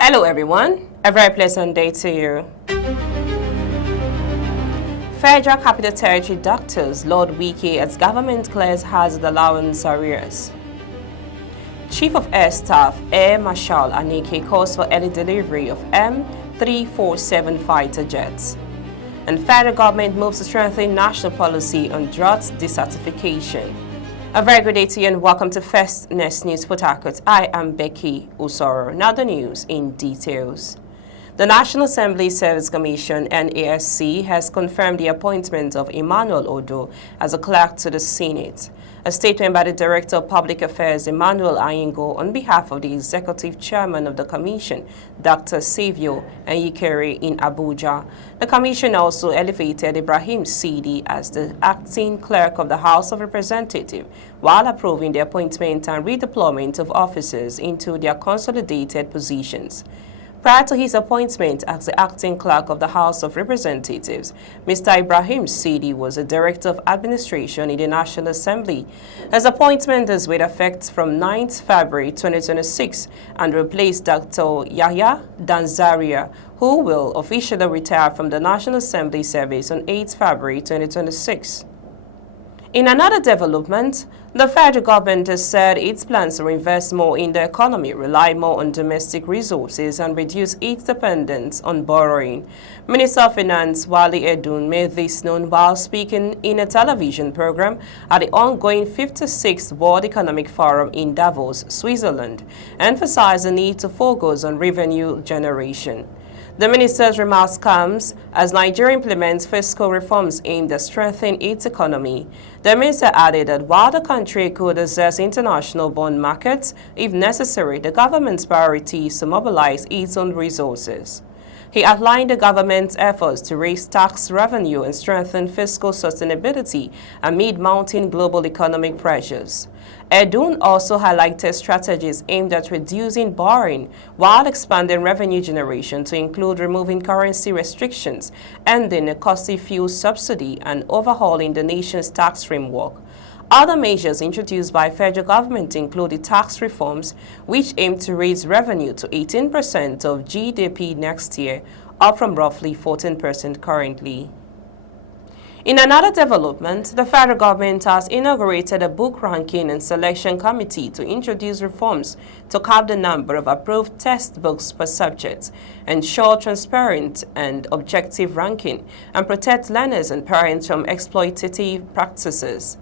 Hello everyone, a very pleasant day to you. Federal Capital Territory doctors Lord Wiki as government clears hazard allowance arrears. Chief of Air Staff Air Marshal Anike calls for early delivery of M347 fighter jets. And federal government moves to strengthen national policy on drought desertification. A very good day to you and welcome to First Next News Port Harcourt. I am Becky Usoro. Now the news in details. The National Assembly Service Commission (NASC) has confirmed the appointment of Emmanuel Odo as a clerk to the Senate. A statement by the Director of Public Affairs, Emmanuel Ayingo, on behalf of the Executive Chairman of the Commission, Dr. Savio Nyikere, in Abuja. The Commission also elevated Ibrahim Sidi as the acting clerk of the House of Representatives, while approving the appointment and redeployment of officers into their consolidated positions. Prior to his appointment as the acting clerk of the House of Representatives, Mr. Ibrahim Sidi was a director of administration in the National Assembly. His appointment is with effect from 9th February 2026 and replaced Dr. Yahya Danzaria, who will officially retire from the National Assembly service on 8th February 2026. In another development, the federal government has said its plans to invest more in the economy, rely more on domestic resources, and reduce its dependence on borrowing. Minister of Finance Wale Edun made this known while speaking in a television program at the ongoing 56th World Economic Forum in Davos, Switzerland, emphasized the need to focus on revenue generation. The minister's remarks comes as Nigeria implements fiscal reforms aimed at strengthening its economy. The minister added that while the country could access international bond markets, if necessary, the government's priority is to mobilize its own resources. He outlined the government's efforts to raise tax revenue and strengthen fiscal sustainability amid mounting global economic pressures. Edun also highlighted strategies aimed at reducing borrowing while expanding revenue generation to include removing currency restrictions, ending a costly fuel subsidy, and overhauling the nation's tax framework. Other measures introduced by federal government include the tax reforms, which aim to raise revenue to 18% of GDP next year, up from roughly 14% currently. In another development, the federal government has inaugurated a book ranking and selection committee to introduce reforms to cap the number of approved textbooks per subject, ensure transparent and objective ranking, and protect learners and parents from exploitative practices.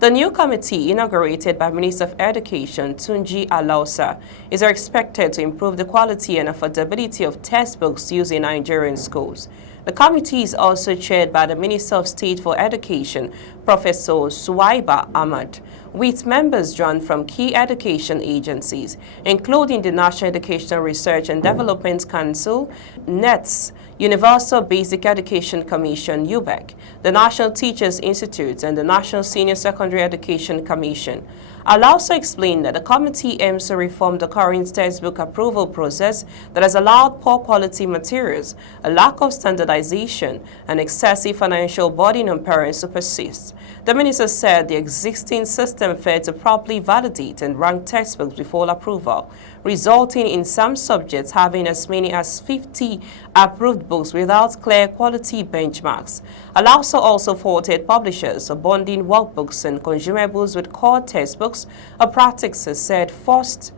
The new committee, inaugurated by Minister of Education Tunji Alausa, is expected to improve the quality and affordability of textbooks used in Nigerian schools. The committee is also chaired by the Minister of State for Education, Professor Suwaiba Ahmad, with members drawn from key education agencies, including the National Educational Research and Development Council, NETS, Universal Basic Education Commission, UBEC, the National Teachers Institute, and the National Senior Secondary Education Commission. I'll also explain that the committee aims to reform the current textbook approval process that has allowed poor quality materials, a lack of standardization, and excessive financial burden on parents to persist. The minister said the existing system failed to properly validate and rank textbooks before approval, resulting in some subjects having as many as 50 approved books without clear quality benchmarks. Alausa also faulted publishers for bonding workbooks and consumables with core textbooks, a practice he said forced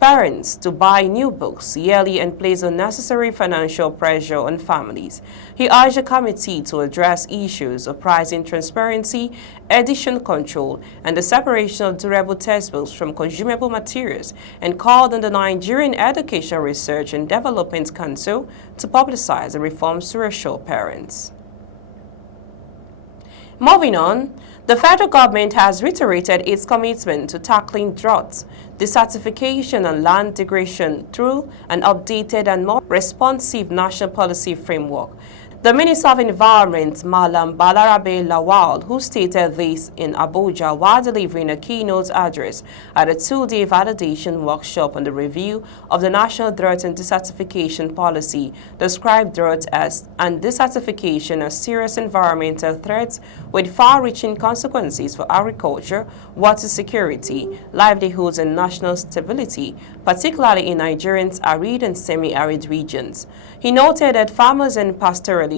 parents to buy new books yearly and place unnecessary financial pressure on families. He urged the committee to address issues of pricing transparency, edition control, and the separation of durable textbooks from consumable materials, and called on the Nigerian Education Research and Development Council to publicize the reforms to reassure parents. Moving on, the federal government has reiterated its commitment to tackling drought, desertification, and land degradation through an updated and more responsive national policy framework. The Minister of Environment, Malam Balarabe Lawal, who stated this in Abuja while delivering a keynote address at a two-day validation workshop on the review of the National Drought and Desertification Policy, described drought as and desertification as serious environmental threats with far-reaching consequences for agriculture, water security, livelihoods and national stability, particularly in Nigeria's arid and semi-arid regions. He noted that farmers and pastoralists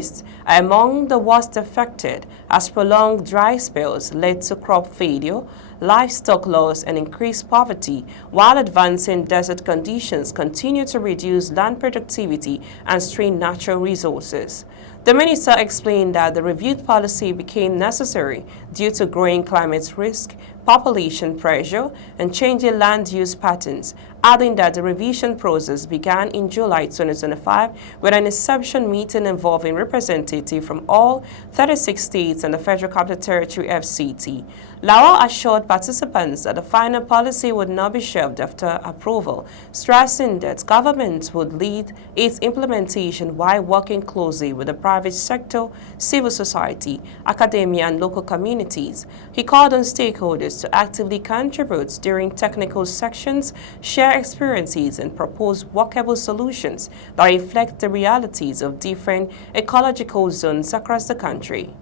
are among the worst affected as prolonged dry spells led to crop failure, livestock loss and increased poverty, while advancing desert conditions continue to reduce land productivity and strain natural resources. The minister explained that the reviewed policy became necessary due to growing climate risk, population pressure, and changing land use patterns, adding that the revision process began in July 2025 with an inception meeting involving representatives from all 36 states and the Federal Capital Territory FCT. Lawal assured participants that the final policy would not be shelved after approval, stressing that government would lead its implementation while working closely with the private sector, civil society, academia, and local communities. He called on stakeholders to actively contribute during technical sections, share experiences, and propose workable solutions that reflect the realities of different ecological zones across the country.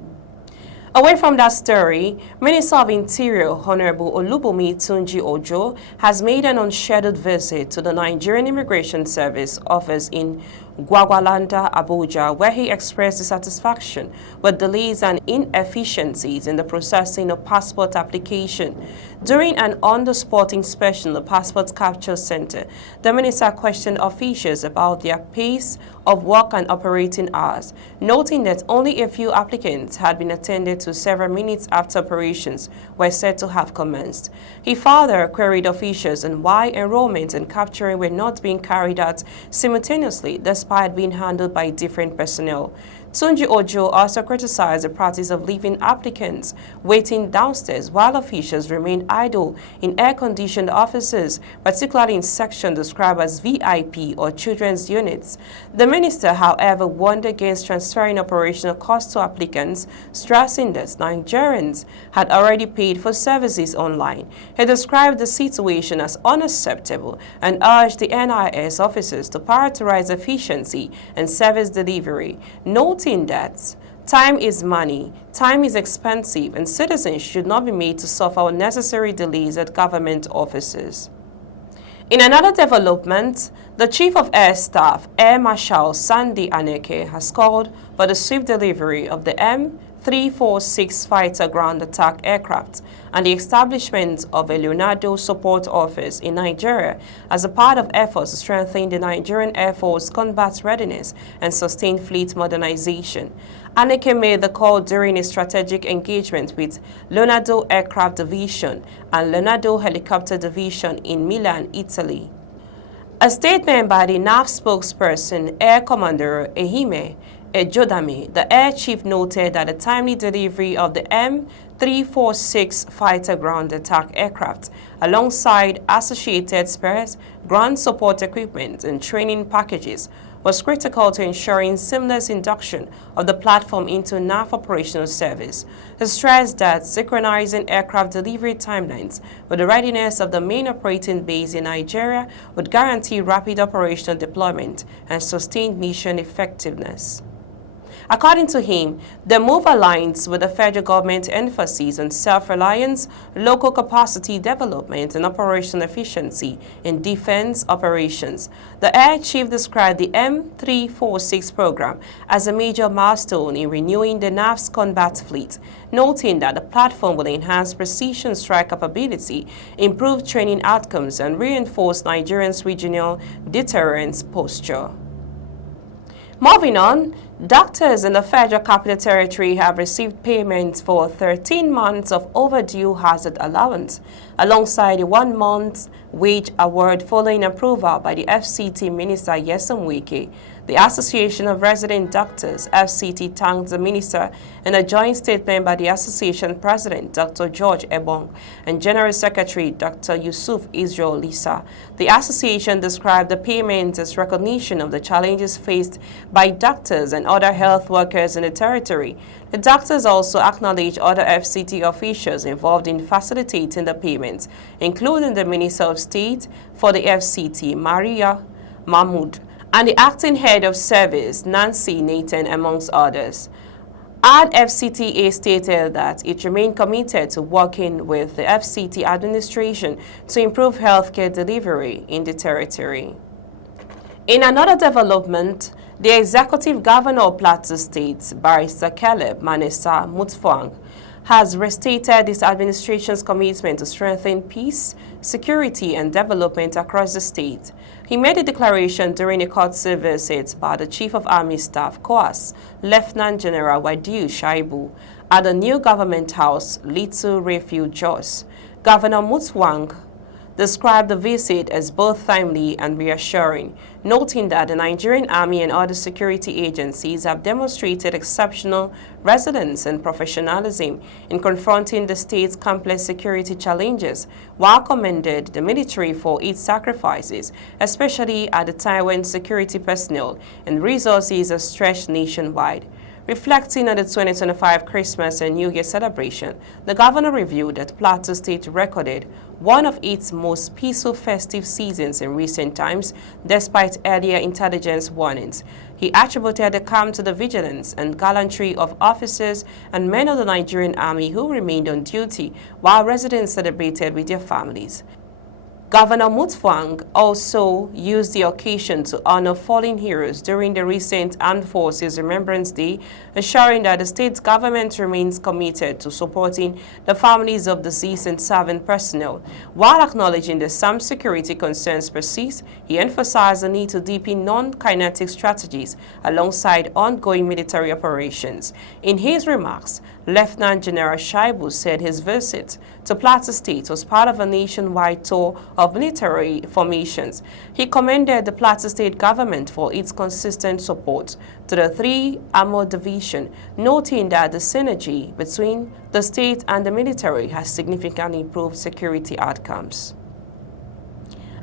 Away from that story, Minister of Interior Honorable Olubunmi Tunji Ojo has made an unscheduled visit to the Nigerian Immigration Service office in Gwagwalada, Abuja, where he expressed dissatisfaction with delays and inefficiencies in the processing of passport application. During an on-the-spot inspection of the Passport Capture Center, the minister questioned officials about their pace of work and operating hours, noting that only a few applicants had been attended to several minutes after operations were said to have commenced. He further queried officials on why enrollment and capturing were not being carried out simultaneously despite being handled by different personnel. Tunji Ojo also criticized the practice of leaving applicants waiting downstairs while officials remained idle in air-conditioned offices, particularly in sections described as VIP or children's units. The minister, however, warned against transferring operational costs to applicants, stressing that Nigerians had already paid for services online. He described the situation as unacceptable and urged the NIS officers to prioritize efficiency and service delivery, noting that time is money, time is expensive, and citizens should not be made to suffer unnecessary delays at government offices. In another development, the Chief of Air Staff, Air Marshal Sandy Aneke, has called for the swift delivery of the M346 fighter ground attack aircraft and the establishment of a Leonardo Support Office in Nigeria as a part of efforts to strengthen the Nigerian Air Force combat readiness and sustain fleet modernization. Aneke made the call during a strategic engagement with Leonardo Aircraft Division and Leonardo Helicopter Division in Milan, Italy. A statement by the NAF spokesperson, Air Commander Ehime Ejodame, the Air Chief, noted that the timely delivery of the M346 fighter ground attack aircraft, alongside associated spares, ground support equipment, and training packages, was critical to ensuring seamless induction of the platform into NAF operational service. He stressed that synchronizing aircraft delivery timelines with the readiness of the main operating base in Nigeria would guarantee rapid operational deployment and sustained mission effectiveness. According to him, the move aligns with the federal government's emphasis on self-reliance, local capacity development, and operational efficiency in defense operations. The Air Chief described the M346 program as a major milestone in renewing the NAF's combat fleet, noting that the platform will enhance precision strike capability, improve training outcomes, and reinforce Nigeria's regional deterrence posture. Moving on, doctors in the Federal Capital Territory have received payments for 13 months of overdue hazard allowance, alongside a 1-month wage award following approval by the FCT Minister Nyesom Wike. The Association of Resident Doctors, FCT, thanked the minister in a joint statement by the Association President, Dr. George Ebong, and General Secretary, Dr. Yusuf Israel Lisa. The association described the payment as recognition of the challenges faced by doctors and other health workers in the territory. The doctors also acknowledged other FCT officials involved in facilitating the payments, including the Minister of State for the FCT, Maria Mahmoud, and the acting head of service, Nancy Nathan, amongst others. FCTA stated that it remained committed to working with the FCT administration to improve healthcare delivery in the territory. In another development, the Executive Governor of Plateau State, Barrister Caleb Manessa Mutfwang, has restated his administration's commitment to strengthen peace, security, and development across the state. He made a declaration during a courtesy visit by the Chief of Army Staff, COAS, Lieutenant General Wadiu Shaibu, at the new government house, Little Refuge Jos. Governor Mutfwang described the visit as both timely and reassuring, noting that the Nigerian Army and other security agencies have demonstrated exceptional resilience and professionalism in confronting the state's complex security challenges, while commended the military for its sacrifices, especially at a time when security personnel and resources are stretched nationwide. Reflecting on the 2025 Christmas and New Year celebration, the governor revealed that Plateau State recorded one of its most peaceful festive seasons in recent times, despite earlier intelligence warnings. He attributed the calm to the vigilance and gallantry of officers and men of the Nigerian Army who remained on duty, while residents celebrated with their families. Governor Mutfwang also used the occasion to honor fallen heroes during the recent Armed Forces Remembrance Day, assuring that the state's government remains committed to supporting the families of deceased and serving personnel. While acknowledging that some security concerns persist, he emphasized the need to deepen non-kinetic strategies alongside ongoing military operations. In his remarks, Lieutenant General Shaibu said his visit to Plateau State was part of a nationwide tour of military formations. He commended the Plateau State government for its consistent support to the 3 Armored Division, noting that the synergy between the state and the military has significantly improved security outcomes.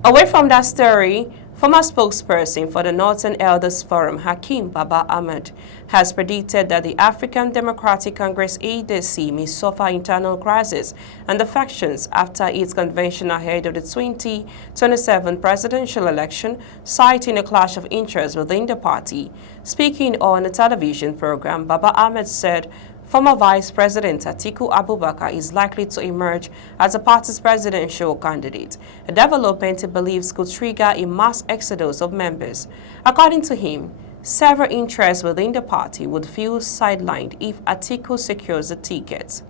Away from that story, former spokesperson for the Northern Elders Forum, Hakeem Baba Ahmed, has predicted that the African Democratic Congress ADC may suffer internal crisis and defections after its convention ahead of the 2027 presidential election, citing a clash of interests within the party. Speaking on a television program, Baba Ahmed said former Vice President Atiku Abubakar is likely to emerge as the party's presidential candidate, a development he believes could trigger a mass exodus of members. According to him, several interests within the party would feel sidelined if Atiku secures the ticket.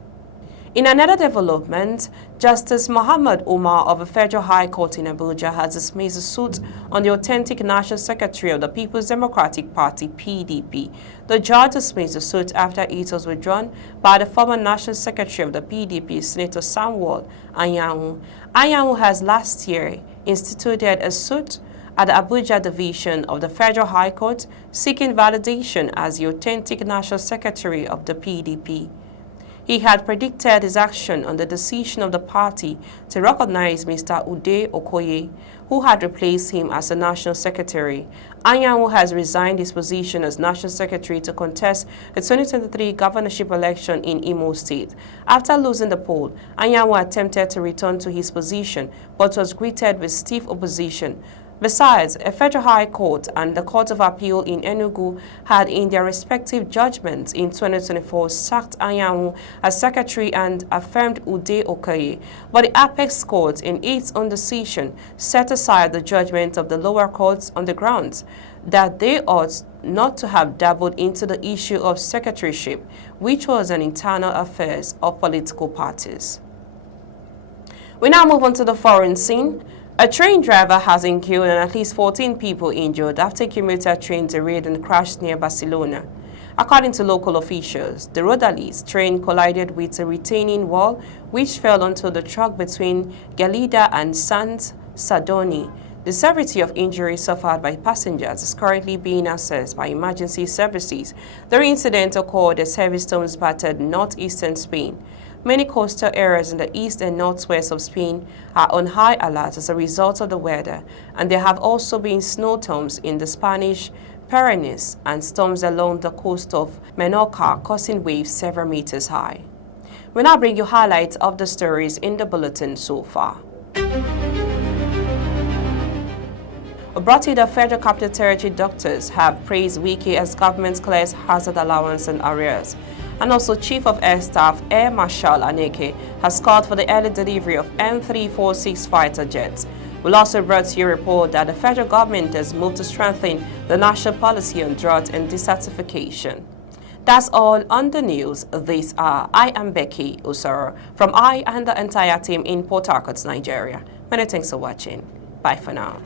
In another development, Justice Muhammad Umar of the Federal High Court in Abuja has dismissed a suit on the authentic National Secretary of the People's Democratic Party, PDP. The judge dismissed the suit after it was withdrawn by the former National Secretary of the PDP, Senator Samuel Anyanwu. Anyanwu has last year instituted a suit at the Abuja Division of the Federal High Court, seeking validation as the authentic National Secretary of the PDP. He had predicted his action on the decision of the party to recognize Mr. Ude Okoye, who had replaced him as the National Secretary. Anyanwu has resigned his position as National Secretary to contest the 2023 governorship election in Imo State. After losing the poll, Anyanwu attempted to return to his position, but was greeted with stiff opposition. Besides, a Federal High Court and the Court of Appeal in Enugu had, in their respective judgments in 2024, sacked Anyanwu as Secretary and affirmed Ude Okoye. But the Apex Court, in its own decision, set aside the judgment of the lower courts on the grounds that they ought not to have dabbled into the issue of secretaryship, which was an internal affair of political parties. We now move on to the foreign scene. A train driver has been killed and at least 14 people injured after a commuter train derailed and crashed near Barcelona. According to local officials, the Rodalies train collided with a retaining wall which fell onto the track between Gelida and Sant Sadurní. The severity of injuries suffered by passengers is currently being assessed by emergency services. The incident occurred as heavy storms battered northeastern Spain. Many coastal areas in the east and northwest of Spain are on high alert as a result of the weather, and there have also been snow storms in the Spanish Pyrenees and storms along the coast of Menorca, causing waves several meters high. We now bring you highlights of the stories in the bulletin so far. Brought the Federal Capital Territory doctors have praised Wiki as government clears hazard allowance and arrears. And also Chief of Air Staff Air Marshal Aneke has called for the early delivery of M346 fighter jets. We'll also brought to you a report that the federal government has moved to strengthen the national policy on drought and desertification. That's all on the news this hour. I am Becky Usoro from I and the entire team in Port Harcourt, Nigeria. Many thanks for watching. Bye for now.